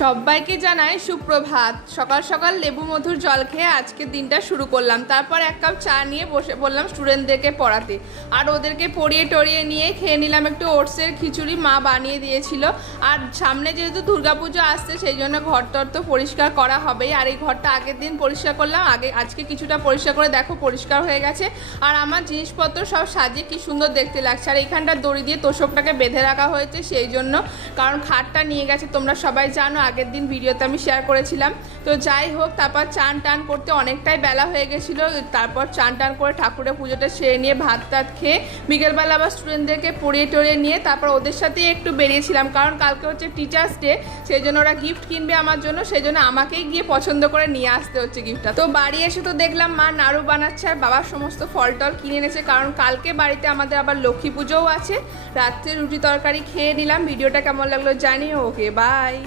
সবাইকে জানাই সুপ্রভাত। সকাল সকাল লেবু মধুর জল খেয়ে আজকের দিনটা শুরু করলাম। তারপর এক কাপ চা নিয়ে বসে পড়লাম স্টুডেন্টদেরকে পড়াতে, আর ওদেরকে পড়িয়ে টড়িয়ে নিয়ে খেয়ে নিলাম একটু ওটসের খিচুড়ি, মা বানিয়ে দিয়েছিল। আর সামনে যেহেতু দুর্গাপুজো আসছে সেই জন্য ঘর টর তো পরিষ্কার করা হবেই। আর এই ঘরটা আগের দিন পরিষ্কার করলাম, আজকে কিছুটা পরিষ্কার করে দেখো পরিষ্কার হয়ে গেছে। আর আমার জিনিসপত্র সব সাজিয়ে কি সুন্দর দেখতে লাগছে। আর এইখানটা দড়ি দিয়ে তোষকটাকে বেঁধে রাখা হয়েছে সেই জন্য, কারণ খাটটা নিয়ে গেছে, তোমরা সবাই জানো, আগের দিন ভিডিওতে আমি শেয়ার করেছিলাম। তো যাই হোক, তারপর চান টান করতে অনেকটাই বেলা হয়ে গেছিলো। তারপর চান টান করে ঠাকুরের পুজোটা সেরে নিয়ে ভাত টাত খেয়ে বিকেলবেলা আবার স্টুডেন্টদেরকে পড়িয়ে টড়িয়ে নিয়ে তারপর ওদের সাথেই একটু বেরিয়েছিলাম, কারণ কালকে হচ্ছে টিচার্স ডে, সেই জন্য ওরা গিফট কিনবে আমার জন্য, সেই জন্য আমাকেই গিয়ে পছন্দ করে নিয়ে আসতে হচ্ছে গিফটটা। তো বাড়ি এসে তো দেখলাম মা নাড়ু বানাচ্ছে আর বাবার সমস্ত ফল টল কিনে এনেছে, কারণ কালকে বাড়িতে আমাদের আবার লক্ষ্মী পুজোও আছে। রাত্রে রুটি তরকারি খেয়ে নিলাম। ভিডিওটা কেমন লাগলো জানিও। Okay bye.